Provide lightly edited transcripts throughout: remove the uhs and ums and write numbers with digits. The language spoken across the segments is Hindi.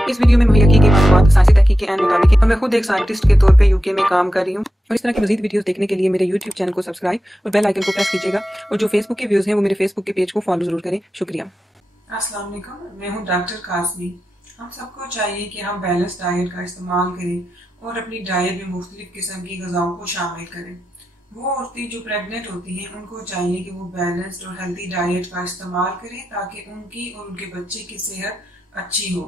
इस वीडियो में मुहैया की गई मालूमात साइंसी तहकीक के ऐन मुताबिक है और मैं खुद एक साइंटिस्ट के तौर पे यूके में काम कर रही हूँ। और इस तरह की मजीद वीडियोस देखने के लिए मेरे यूट्यूब चैनल को सब्सक्राइब और बेल आइकन को प्रेस कीजिएगा। और जो फेसबुक के व्यूज़ हैं वो मेरे फेसबुक के पेज को फॉलो जरूर करें। शुक्रिया। अस्सलाम वालेकुम, मैं हूँ डॉक्टर कासमी। हम सबको चाहिए कि हम बैलेंस डाइट का इस्तेमाल करें और अपनी डाइट में मुख्तलिफ किस्म की ग़िज़ाओं को शामिल करें। वो औरतें जो प्रेग्नेंट होती हैं उनको चाहिए कि वो बैलेंस्ड और हेल्दी डाइट का इस्तेमाल करें ताकि उनकी और उनके बच्चे की सेहत अच्छी हो।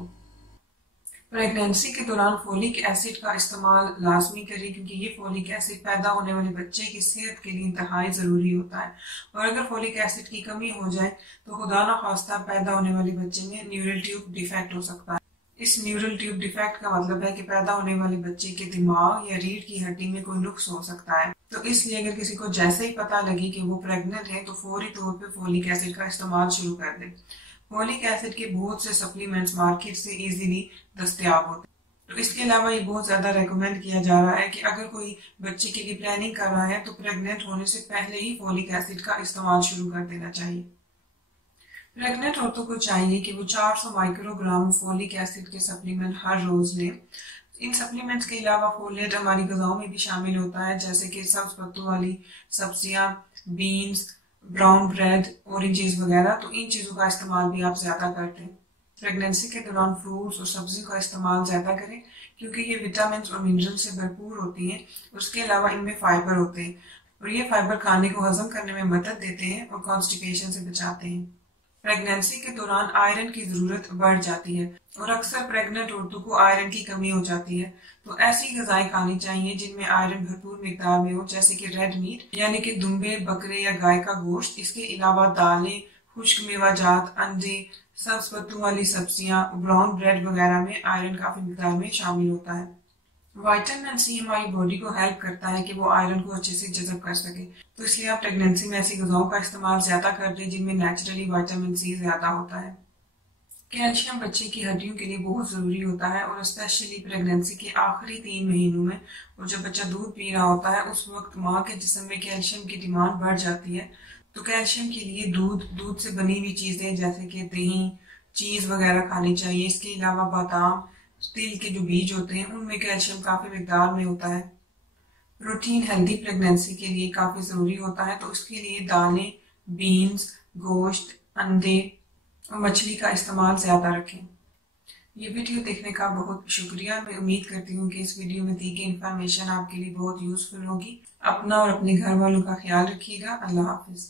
प्रेगनेंसी के दौरान फोलिक एसिड का इस्तेमाल लाजमी करें क्योंकि ये फोलिक एसिड पैदा होने वाले बच्चे की सेहत के लिए इंतहाई ज़रूरी होता है। और अगर फोलिक एसिड की कमी हो जाए तो खुदा न खास्ता पैदा होने वाले बच्चे में न्यूरल ट्यूब डिफेक्ट हो सकता है। इस न्यूरल ट्यूब डिफेक्ट का मतलब है कि पैदा होने वाले बच्चे के दिमाग या रीढ़ की हड्डी में कोई नुक्स हो सकता है। तो इसलिए अगर किसी को जैसे ही पता लगे कि वो प्रेग्नेंट है तो फौरी तौर पे फोलिक एसिड का इस्तेमाल शुरू कर दे। फोलिक एसिड के बहुत से सप्लीमेंट्स मार्केट से इजीली दस्तयाब होते हैं। तो इसके अलावा ये बहुत ज्यादा रेकमेंड किया जा रहा है कि अगर कोई बच्चे के लिए प्लानिंग कर रहा है तो प्रेग्नेंट होने से पहले ही फोलिक एसिड का इस्तेमाल शुरू कर देना चाहिए। प्रेग्नेंट औरतों को चाहिए कि वो 400 माइक्रोग्राम फोलिक एसिड के सप्लीमेंट हर रोज लें। इन सप्लीमेंट्स के अलावा फोलेट हमारी ग़िज़ाओं में भी शामिल होता है, जैसे कि सब्ज पत्तों वाली सब्जियां, बीन्स, ब्राउन ब्रेड, ऑरेंजेस वगैरह। तो इन चीज़ों का इस्तेमाल भी आप ज़्यादा करते हैं। प्रेगनेंसी के दौरान फ्रूट्स और सब्जियों का इस्तेमाल ज़्यादा करें क्योंकि ये विटामिन और मिनरल से भरपूर होती हैं। उसके अलावा इनमें फाइबर होते हैं और ये फाइबर खाने को हजम करने में मदद देते हैं और कॉन्स्टिपेशन से बचाते हैं। प्रेगनेंसी के दौरान आयरन की जरूरत बढ़ जाती है और अक्सर प्रेग्नेंट औरतों को आयरन की कमी हो जाती है। तो ऐसी ग़िज़ाएं खानी चाहिए जिनमें आयरन भरपूर मिकदार में हो, जैसे कि रेड मीट यानी कि दुम्बे, बकरे या गाय का गोश्त। इसके अलावा दालें, खुश्क मेवाजात, अंडे, सब्ज पत्तों वाली सब्जियां, ब्राउन ब्रेड वगैरह में आयरन काफी मिकदार में शामिल होता है। विटामिन सी हमारी बॉडी को हेल्प करता है कि वो आयरन को अच्छे से जज़ब कर सके। तो इसलिए आप प्रेगनेंसी में ऐसी ग़िज़ाओं का इस्तेमाल ज्यादा कर दें जिनमें नेचुरली विटामिन सी ज्यादा होता है। कैल्शियम बच्चे की हड्डियों के लिए बहुत ज़रूरी होता है और स्पेशली प्रेगनेंसी के आखिरी 3 महीनों में, और जब बच्चा दूध पी रहा होता है उस वक्त माँ के जिस्म में कैल्शियम की डिमांड बढ़ जाती है। तो कैल्शियम के लिए दूध से बनी हुई चीज़ें जैसे कि दही, चीज़ वगैरह खानी चाहिए। इसके अलावा बादाम, तिल के जो बीज होते हैं उनमें कैल्शियम काफ़ी मिकदार में होता है। प्रोटीन हेल्दी प्रेगनेंसी के लिए काफ़ी ज़रूरी होता है, तो उसके लिए दालें, बीन्स, गोश्त, अंडे और मछली का इस्तेमाल ज़्यादा रखें। ये वीडियो देखने का बहुत शुक्रिया। मैं उम्मीद करती हूँ कि इस वीडियो में दी गई इंफॉर्मेशन आपके लिए बहुत यूज़फुल होगी। अपना और अपने घर वालों का ख्याल रखिएगा। अल्लाह हाफिज़।